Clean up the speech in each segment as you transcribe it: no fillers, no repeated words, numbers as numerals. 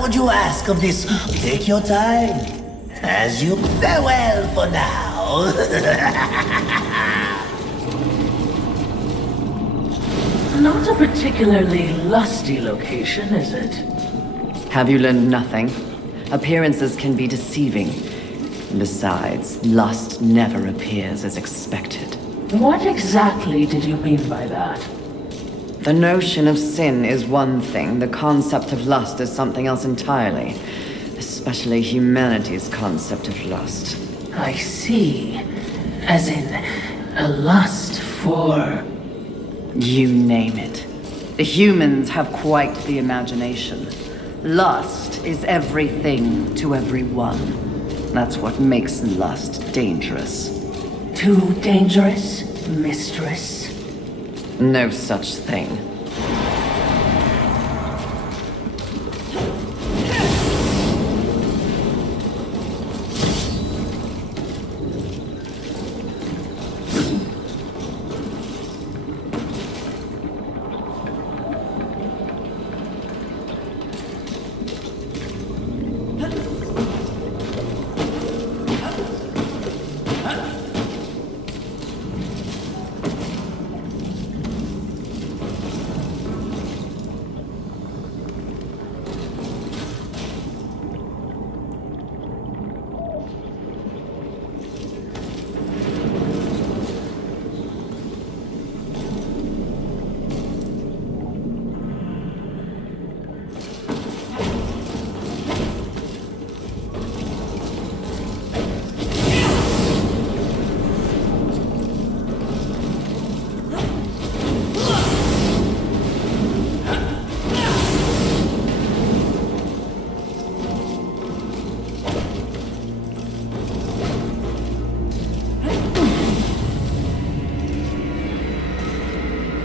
would you ask of this? Take your time. As you farewell for now. Not a particularly lusty location, is it? Have you learned nothing? Appearances can be deceiving. Besides, lust never appears as expected. What exactly did you mean by that? The notion of sin is one thing, the concept of lust is something else entirely. Especially humanity's concept of lust. I see. As in, a lust for... You name it. The humans have quite the imagination. Lust is everything to everyone. That's what makes lust dangerous. Too dangerous, mistress? No such thing.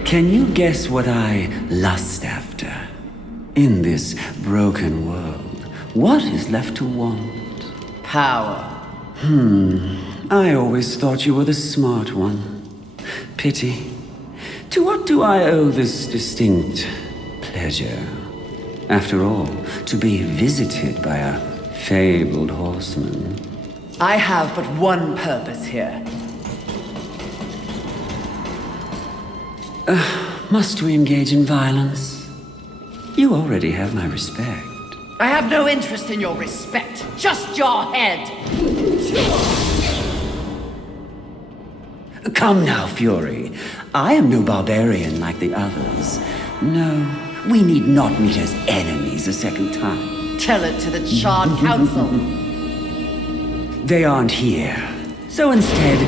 Can you guess what I lust after? In this broken world, what is left to want? Power. I always thought you were the smart one. Pity. To what do I owe this distinct pleasure? After all, to be visited by a fabled horseman. I have but one purpose here. Must we engage in violence? You already have my respect. I have no interest in your respect, just your head! Come now, Fury. I am no barbarian like the others. No, we need not meet as enemies a second time. Tell it to the Charred Council. They aren't here. So instead,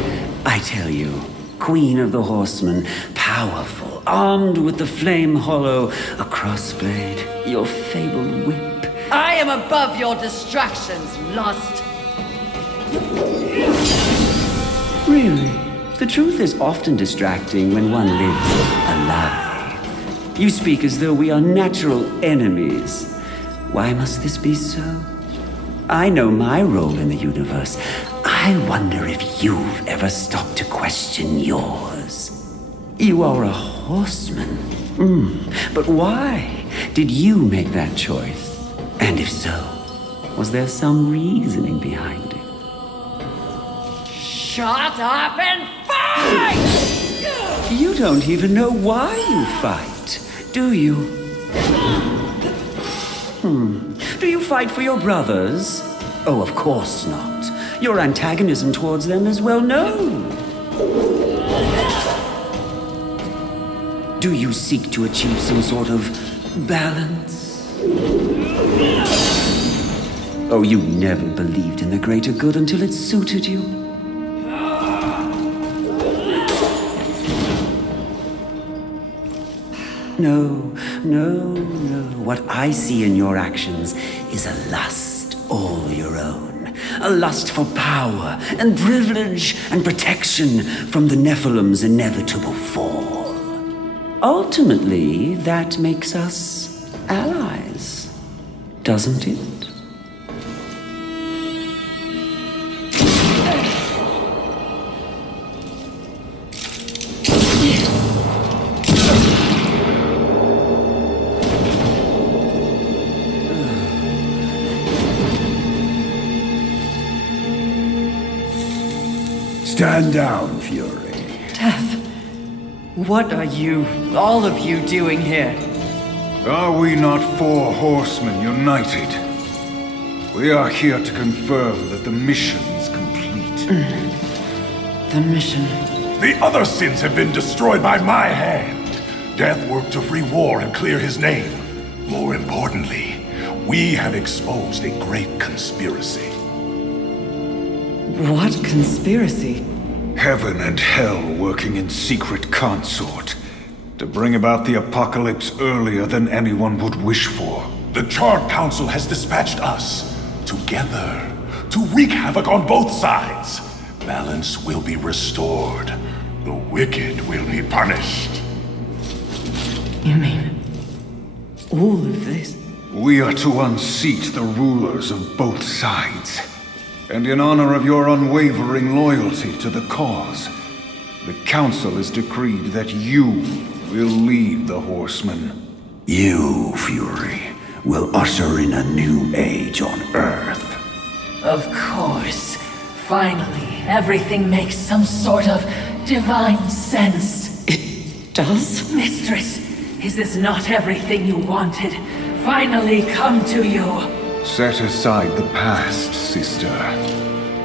I tell you, Queen of the Horsemen, powerful, armed with the flame hollow, a crossblade, your fabled whip. I am above your distractions, lust. Really? The truth is often distracting when one lives a lie. You speak as though we are natural enemies. Why must this be so? I know my role in the universe. I wonder if you've ever stopped to question yours. You are a horseman. But why did you make that choice? And if so, was there some reasoning behind it? Shut up and fight! You don't even know why you fight, do you? Do you fight for your brothers? Oh, of course not. Your antagonism towards them is well known. Do you seek to achieve some sort of balance? Oh, you never believed in the greater good until it suited you. No. What I see in your actions is a lust all your own. A lust for power and privilege and protection from the Nephilim's inevitable fall. Ultimately, that makes us allies, doesn't it? Stand down, Fury. Death. What are you, all of you, doing here? Are we not four horsemen united? We are here to confirm that the mission is complete. The mission. The other sins have been destroyed by my hand. Death worked to free War and clear his name. More importantly, we have exposed a great conspiracy. What conspiracy? Heaven and hell working in secret consort to bring about the apocalypse earlier than anyone would wish for. The Charred Council has dispatched us together to wreak havoc on both sides. Balance will be restored. The wicked will be punished. You mean all of this? We are to unseat the rulers of both sides. And in honor of your unwavering loyalty to the cause, the Council has decreed that you will lead the Horsemen. You, Fury, will usher in a new age on Earth. Of course. Finally, everything makes some sort of divine sense. It does? Mistress, is this not everything you wanted? Finally come to you. Set aside the past, sister.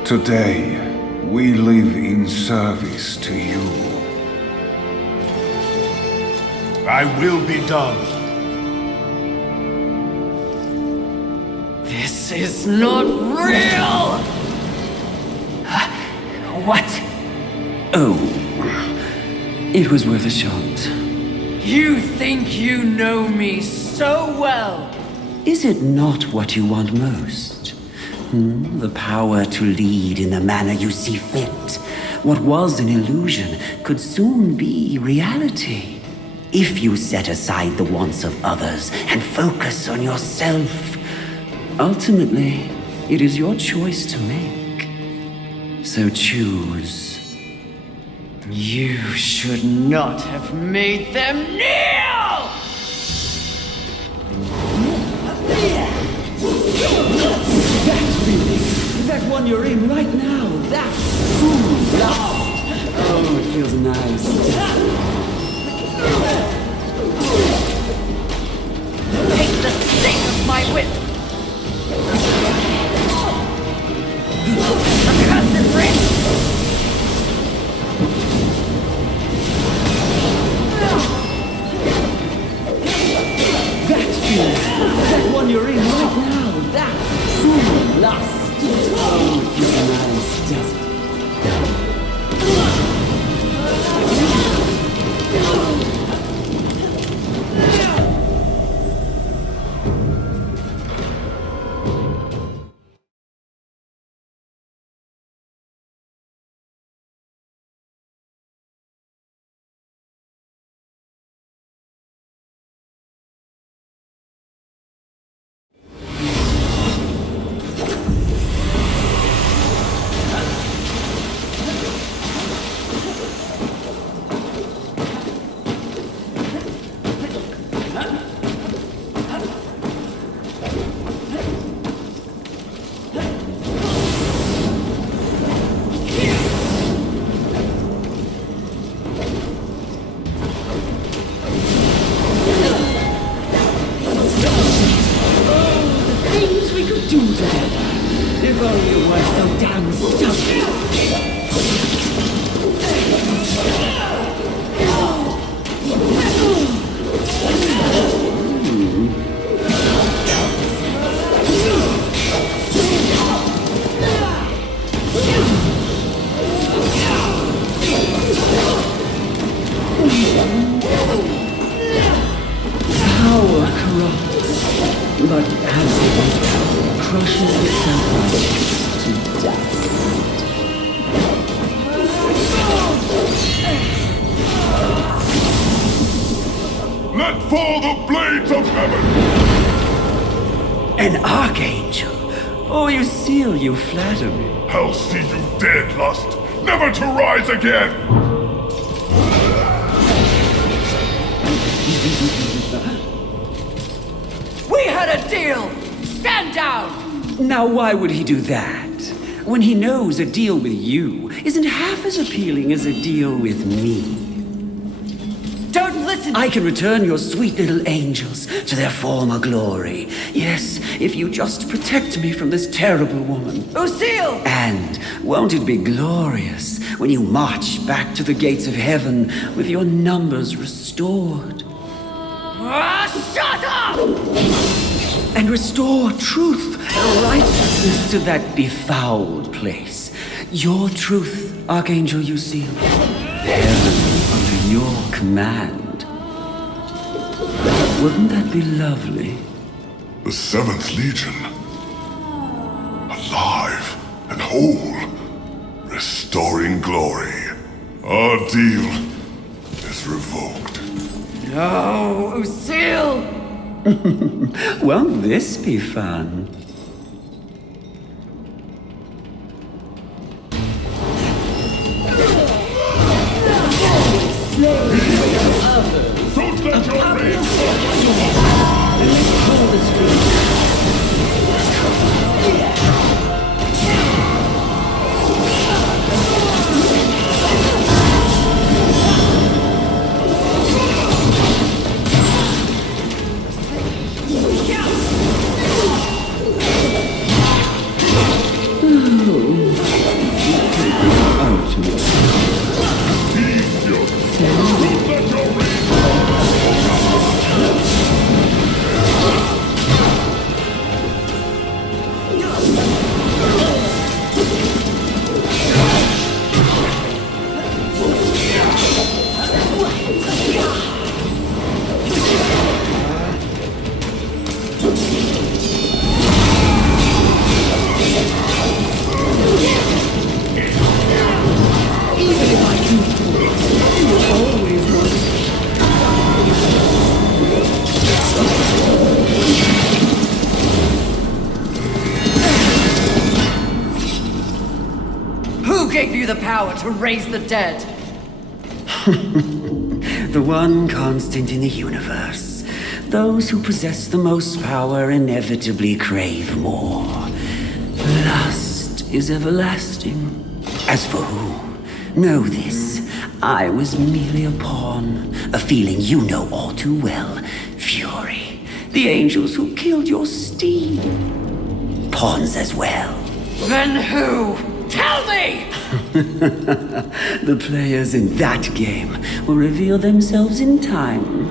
Today, we live in service to you. I will be done. This is not real! What? Oh, it was worth a shot. You think you know me so well! Is it not what you want most? The power to lead in the manner you see fit. What was an illusion could soon be reality. If you set aside the wants of others and focus on yourself. Ultimately, it is your choice to make. So choose. You should not have made them kneel! That one you're in right now, that's true love. Oh, it feels nice. Take the sting of my whip! Accursed wretch! That's you. That one you're in right now, that's true lust. Oh, it feels nice, doesn't it? But as it crushes itself to dust. Let fall the blades of heaven! An archangel? Oh, you seal, you flatter me. I'll see you dead, Lust, never to rise again! We had a deal! Stand down! Now, why would he do that? when he knows a deal with you isn't half as appealing as a deal with me. Don't listen! I can return your sweet little angels to their former glory. Yes, if you just protect me from this terrible woman. Lucille! And won't it be glorious when you march back to the gates of heaven with your numbers restored? Shut up! And restore truth and righteousness to that befouled place. Your truth, Archangel Lucille. Heaven under your command. Wouldn't that be lovely? The 7th Legion. Alive and whole. Restoring glory. Our deal is revoked. No, Lucille! Won't this be fun? Don't let your rage Gave you the power to raise the dead. The one constant in the universe. Those who possess the most power inevitably crave more. Lust is everlasting. As for who, know this. I was merely a pawn. A feeling you know all too well. Fury. The angels who killed your steed. Pawns as well. Then who? Tell me! The players in that game will reveal themselves in time.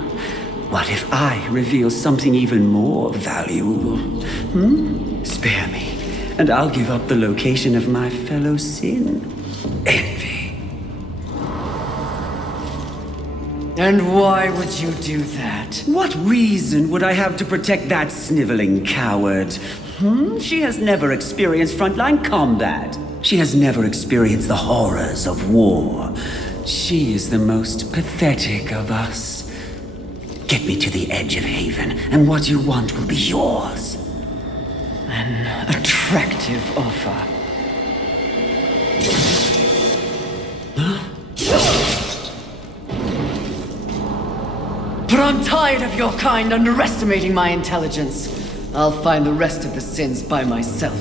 What if I reveal something even more valuable? Spare me, and I'll give up the location of my fellow sin. Envy. And why would you do that? What reason would I have to protect that sniveling coward? She has never experienced frontline combat. She has never experienced the horrors of war. She is the most pathetic of us. Get me to the edge of Haven, and what you want will be yours. An attractive offer. But I'm tired of your kind underestimating my intelligence. I'll find the rest of the sins by myself.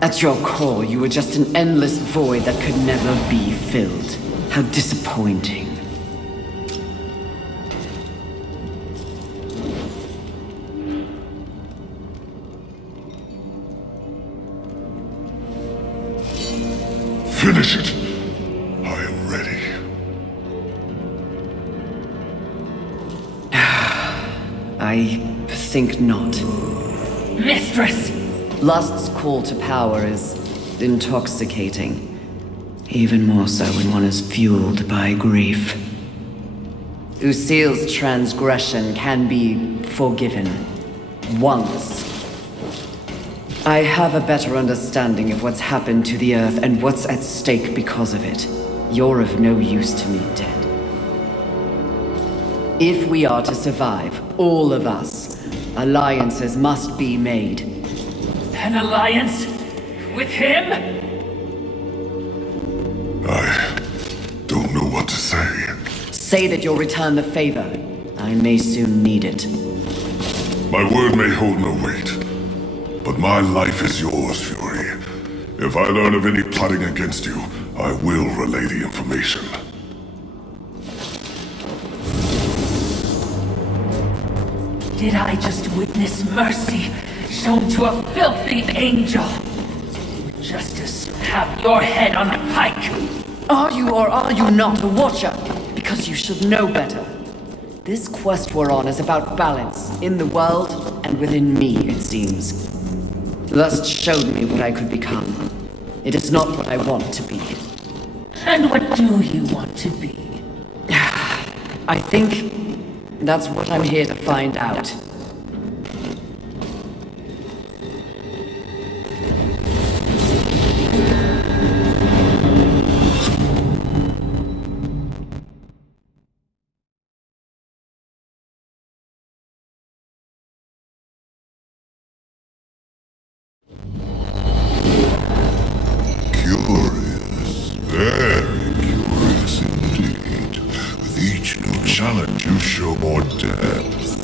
At your core, you were just an endless void that could never be filled. How disappointing. Finish it. I am ready. I think not. Mistress! Lust's call to power is intoxicating. Even more so when one is fueled by grief. Lucille's transgression can be forgiven. Once. I have a better understanding of what's happened to the Earth and what's at stake because of it. You're of no use to me, dead. If we are to survive, all of us, Alliances must be made. An alliance? With him? I don't know what to say. Say that you'll return the favor. I may soon need it. My word may hold no weight, but my life is yours, Fury. If I learn of any plotting against you, I will relay the information. Did I just witness mercy shown to a filthy angel? Justice, have your head on a pike. Are you or are you not a Watcher? Because you should know better. This quest we're on is about balance, in the world and within me, it seems. Lust showed me what I could become. It is not what I want to be. And what do you want to be? I think that's what I'm here to find out. Curious, very curious indeed. With each new challenge, you show more depth.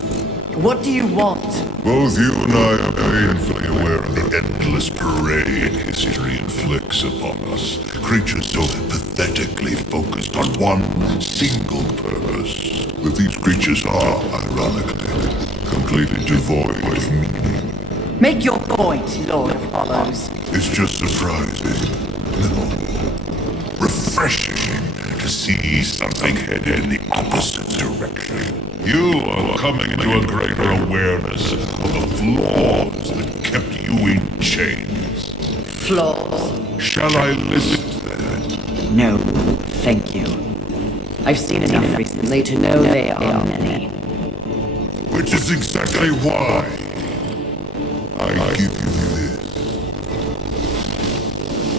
What do you want? Both you and I are painfully aware of the endless parade history inflicts upon us. Creatures so pathetically focused on one single purpose. But these creatures are, ironically, completely devoid of meaning. Make your point, Lord of Hollows. It's just surprising. No. Refreshing to see something headed in the opposite direction. You are coming to a greater awareness of the flaws that kept you in chains. Flaws? Shall I list them? No, thank you. I've seen enough recently to know they are many. Which is exactly why I give you this.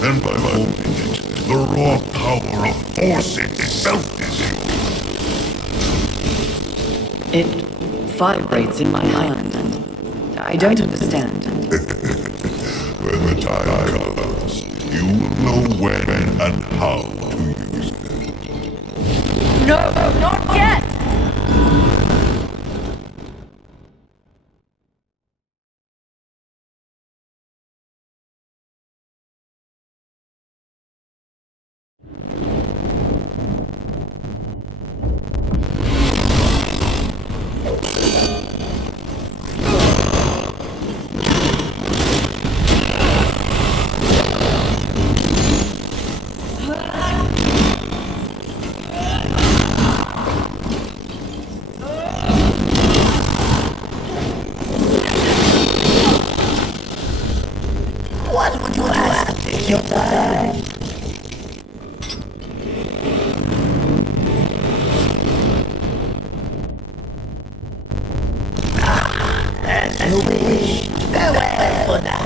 And by holding it, the raw power of force itself is yours. It vibrates in my hand, and I don't understand. When the time comes, you will know when and how to use it. No, not yet! What would you ask? Take your time. As you wish. Farewell for now.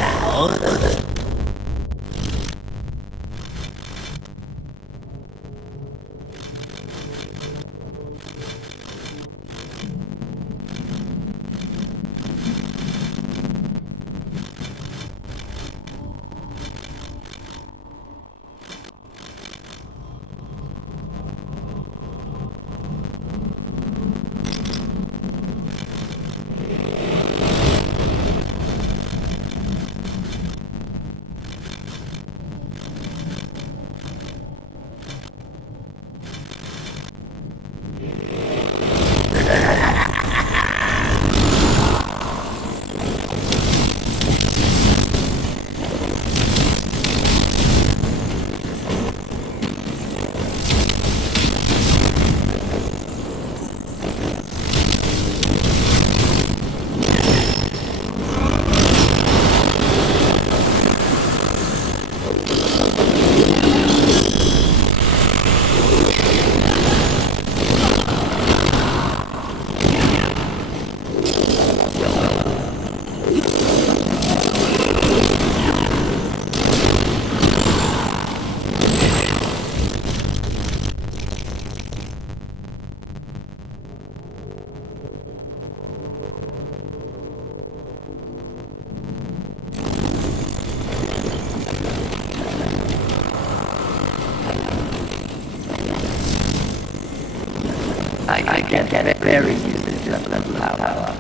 I get very used to this level of power.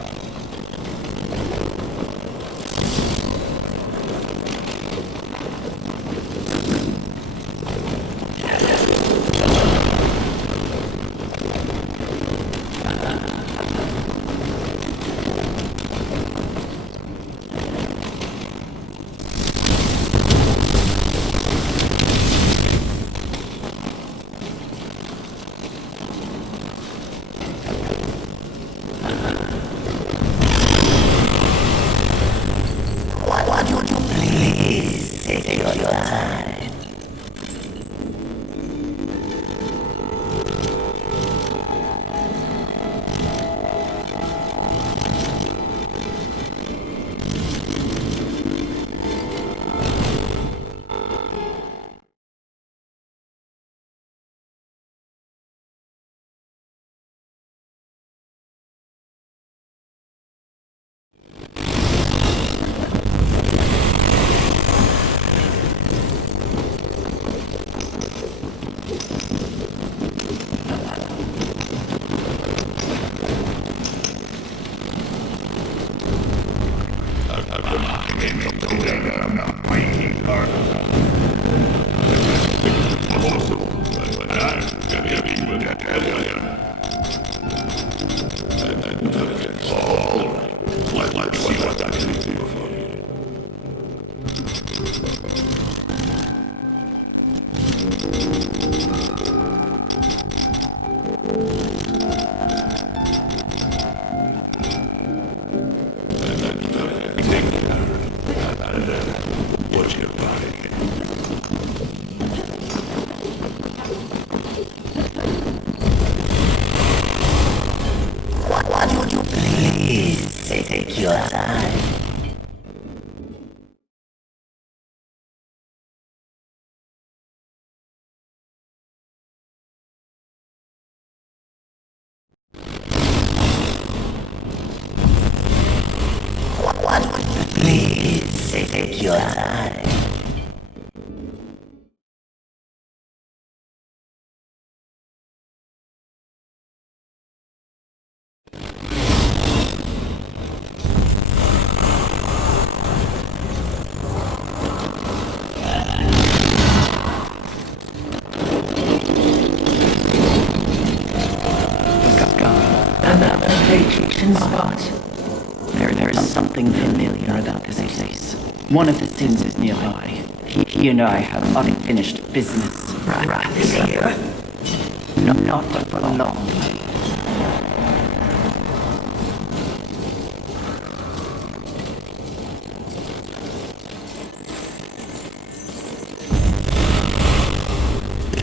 Take your time. Please take your time. Another vacation spot. There is something familiar about this place. One of the sins is nearby. He and I have unfinished business. Right here. Not for long.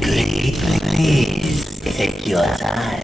Please take your time.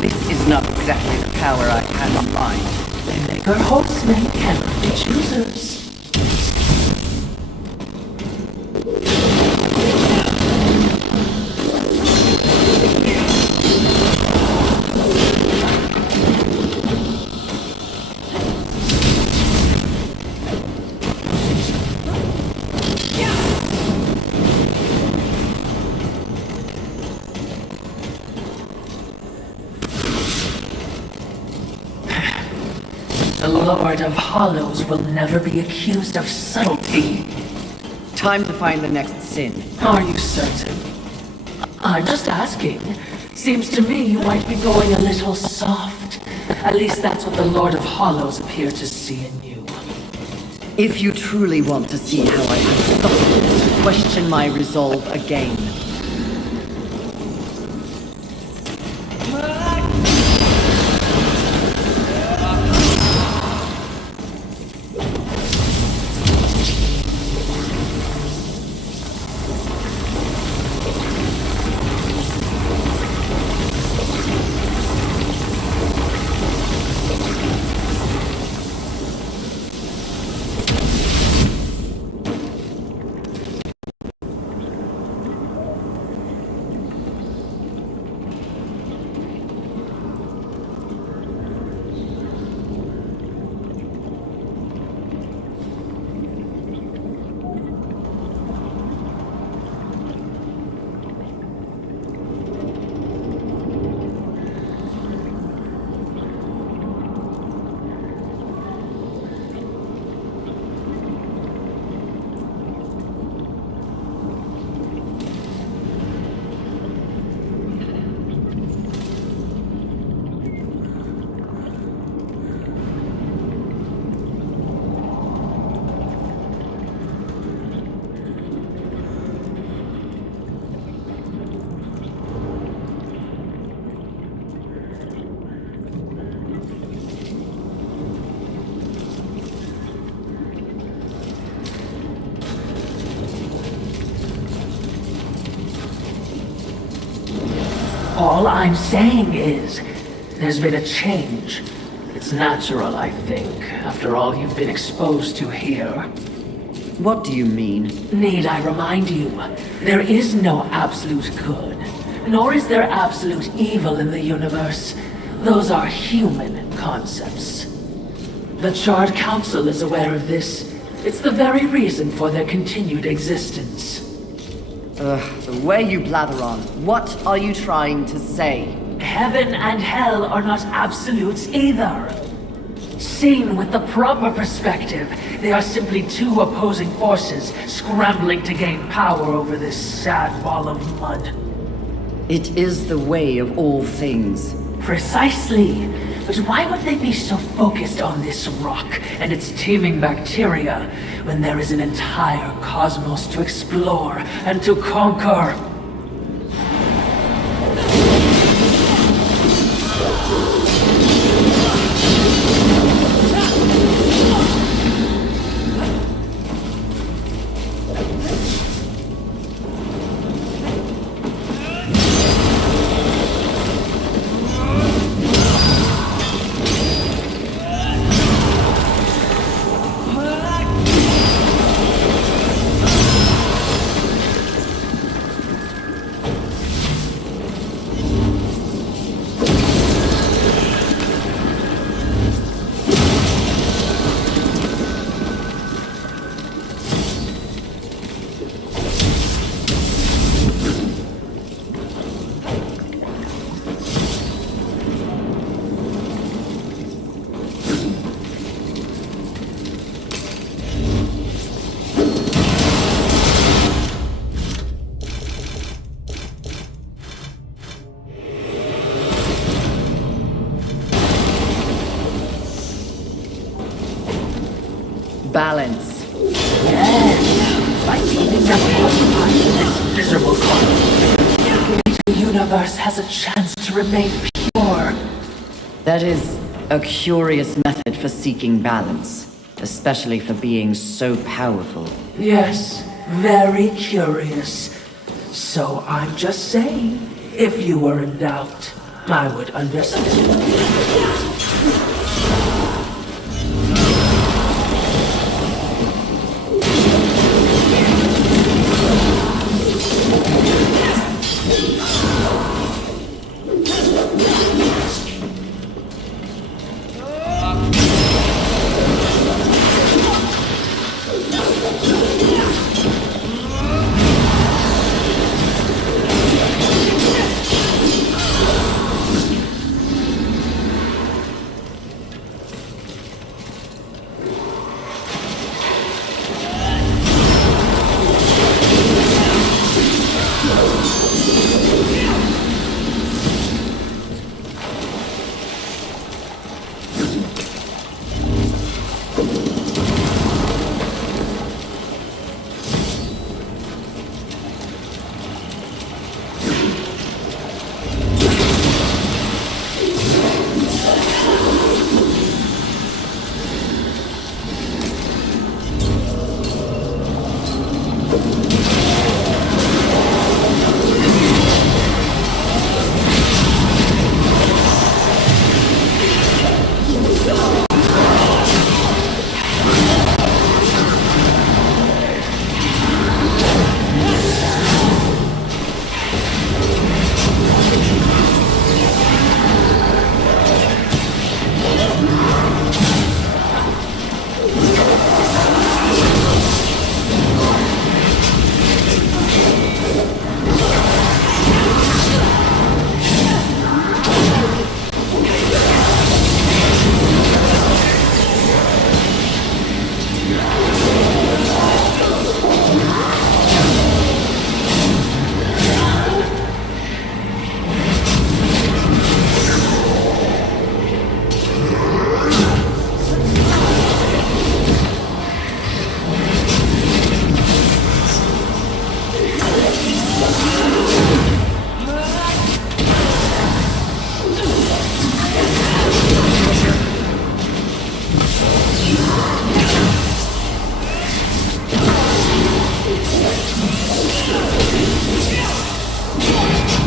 This is not exactly the power I had in mind. Beggar horsemen cannot be choosers. The Lord of Hollows will never be accused of subtlety. Time to find the next sin. Are you certain? I'm just asking. Seems to me you might be going a little soft. At least that's what the Lord of Hollows appeared to see in you. If you truly want to see how I have suffered, question my resolve again. All I'm saying is, there's been a change. It's natural, I think, after all you've been exposed to here. What do you mean? Need I remind you, there is no absolute good, nor is there absolute evil in the universe. Those are human concepts. The Charred Council is aware of this. It's the very reason for their continued existence. The way you blather on. What are you trying to say? Heaven and hell are not absolutes either. Seen with the proper perspective, they are simply two opposing forces scrambling to gain power over this sad ball of mud. It is the way of all things. Precisely. But why would they be so focused on this rock and its teeming bacteria when there is an entire cosmos to explore and to conquer? Balance. By keeping them occupied in this miserable conflict, the universe has a chance to remain pure. That is a curious method for seeking balance, especially for beings so powerful. Yes, very curious. So I'm just saying, if you were in doubt, I would understand.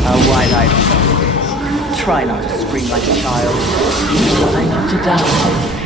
A wide-eyed Try not to scream like a child. Try not to die.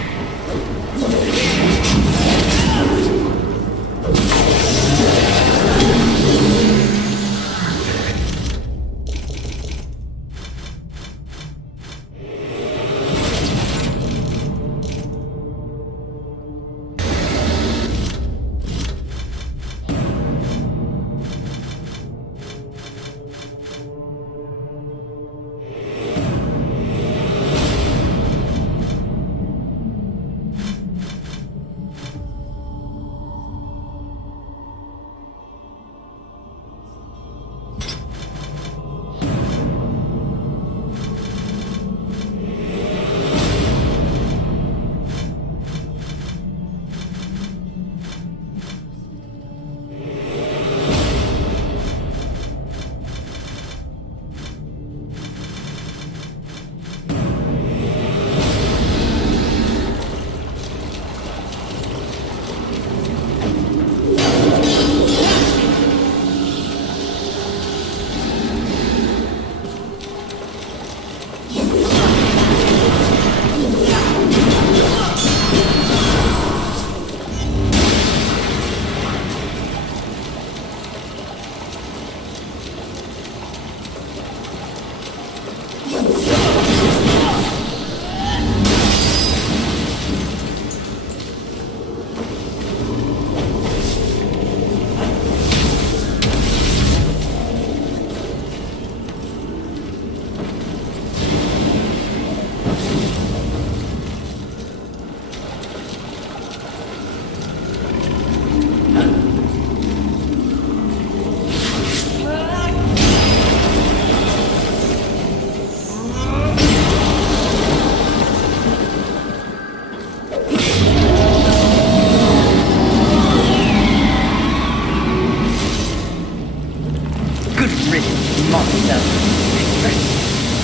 monster.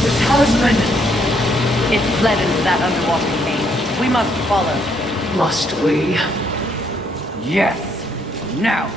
The talisman! It fled into that underwater cave. We must follow. Must we? Yes. Now.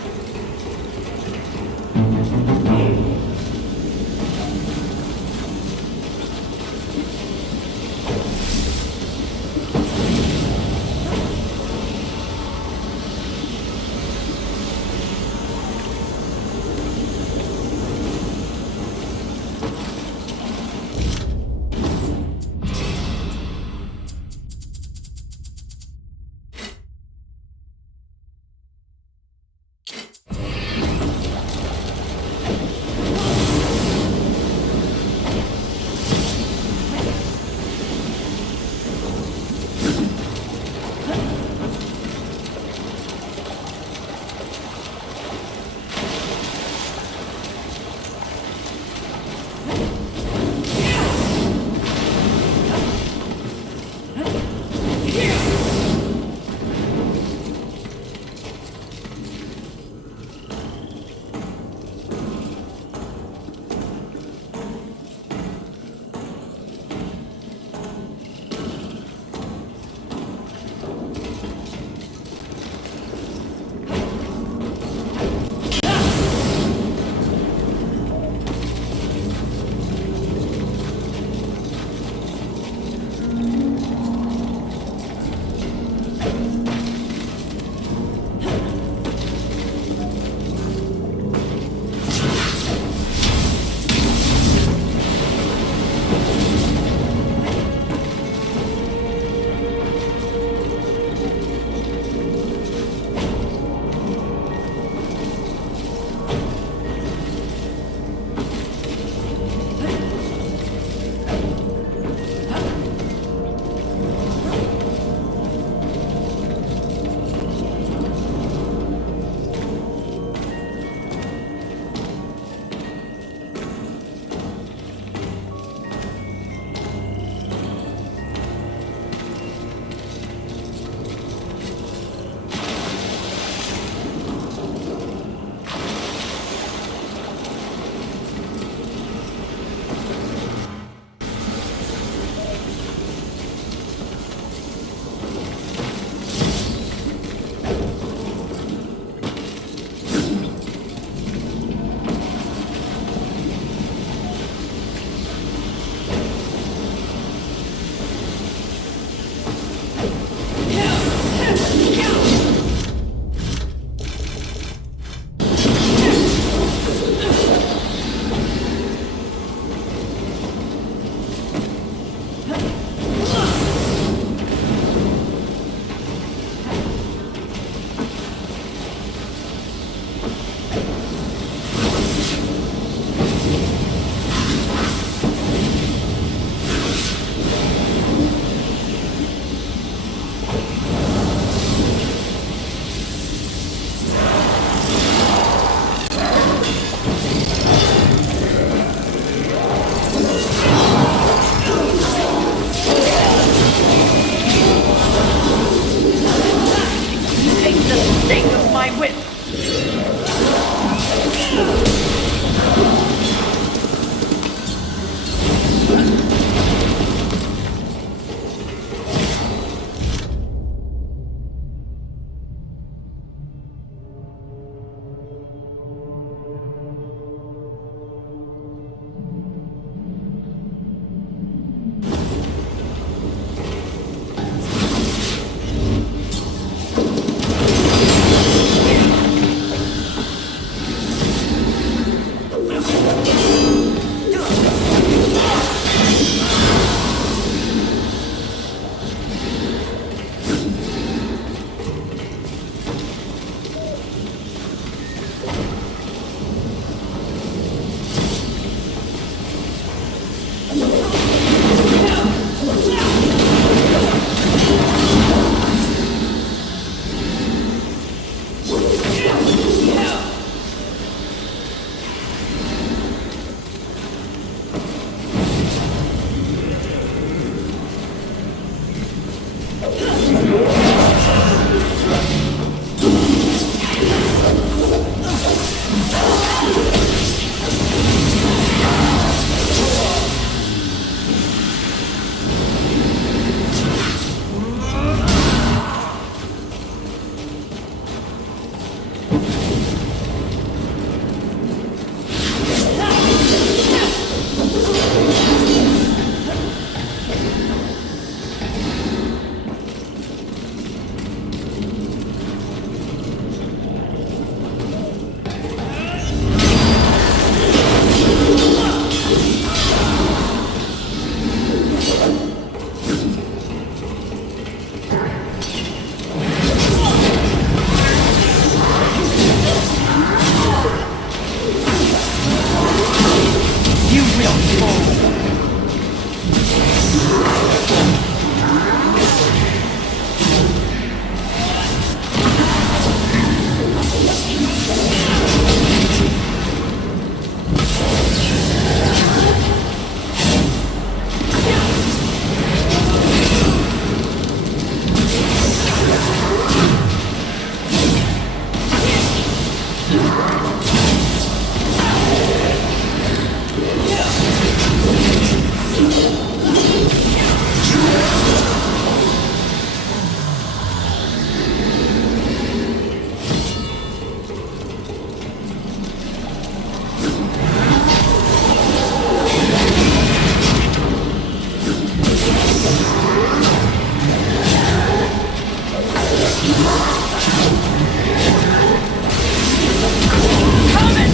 sake of my whip! Coming!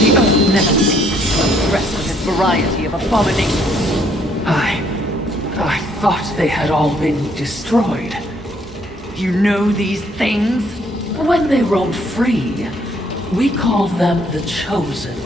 The Earth never ceases to impress with its variety of abominations. I thought they had all been destroyed. You know these things? When they roamed free, we called them the Chosen.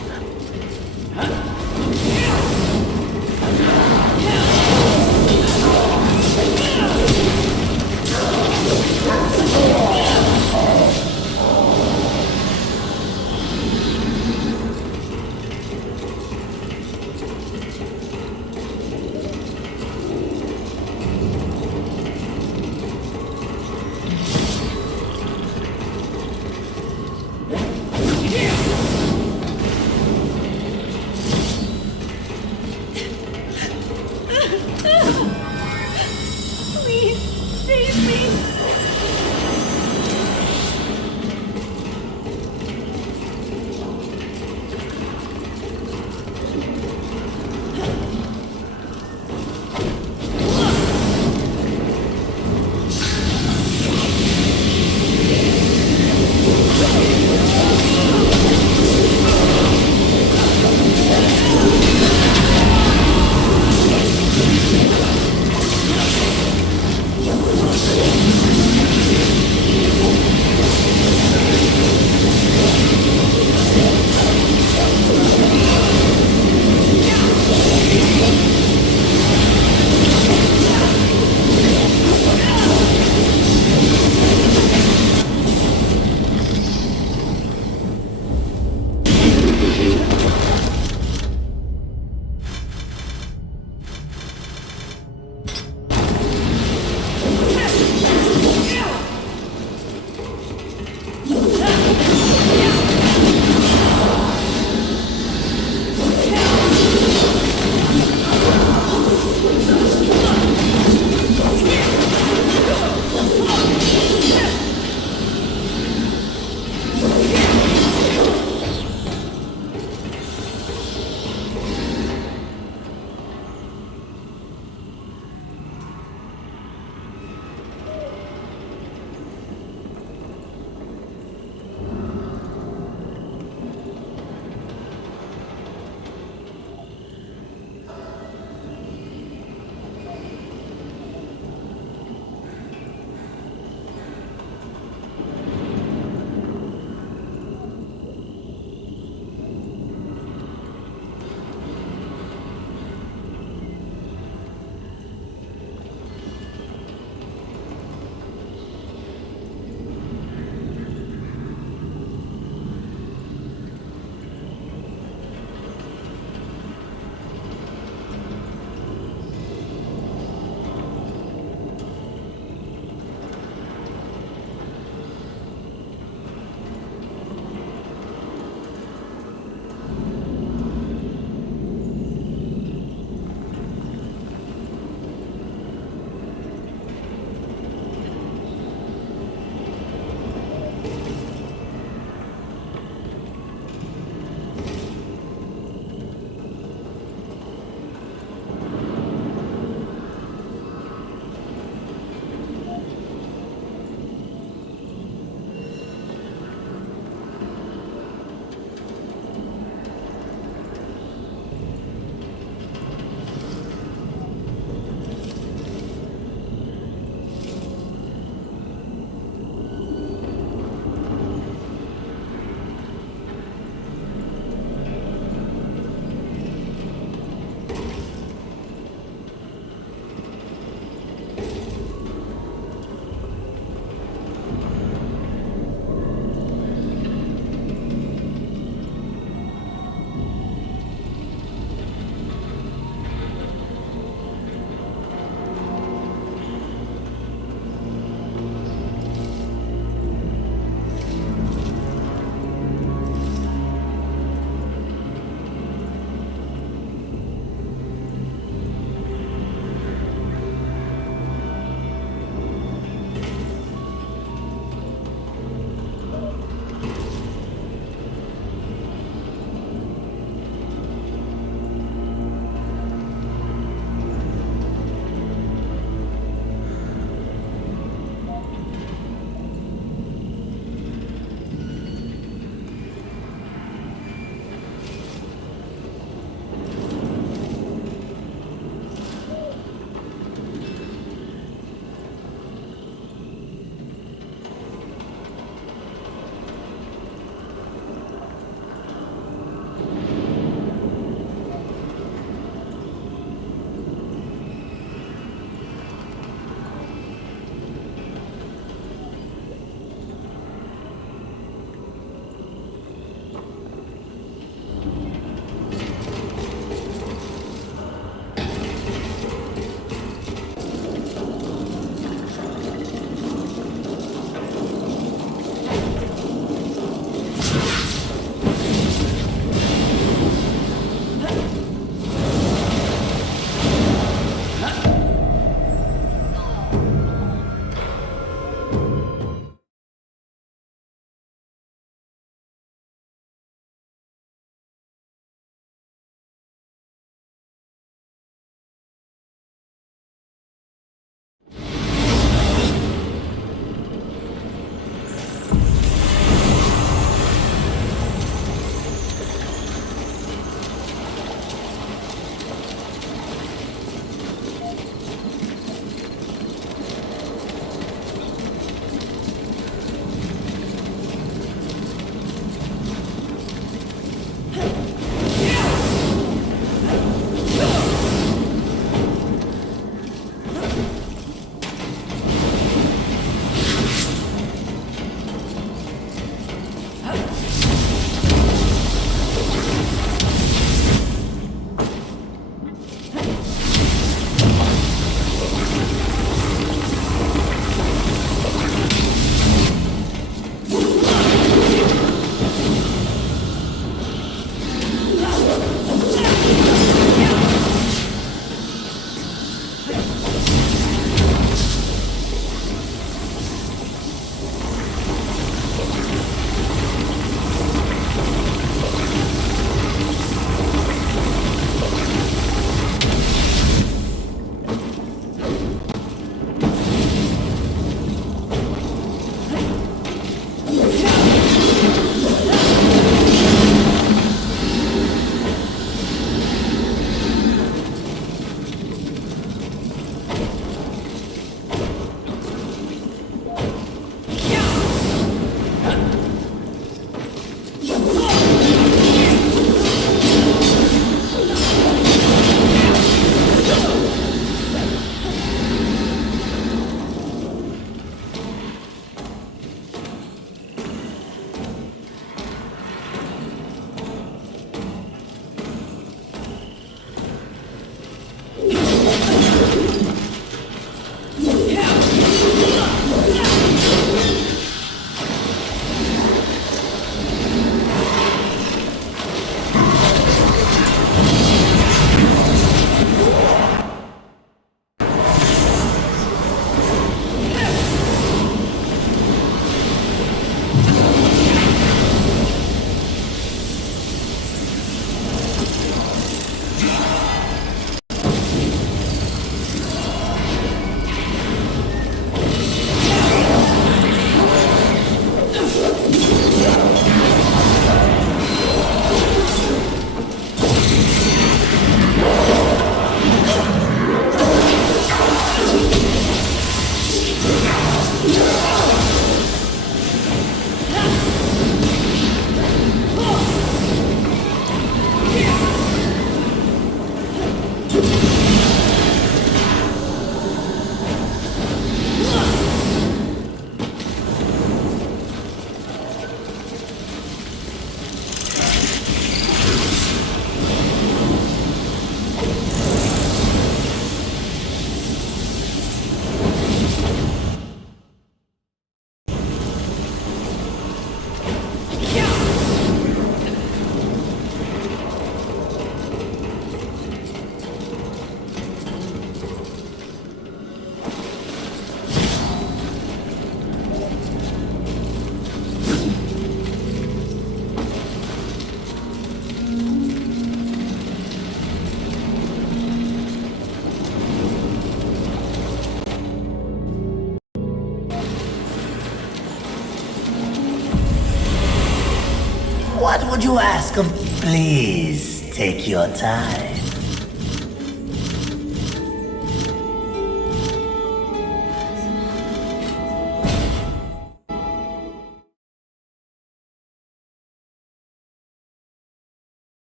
would you ask of... Please, take your time.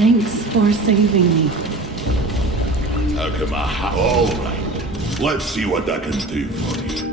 Thanks for saving me. How come I All right. Let's see what I can do for you.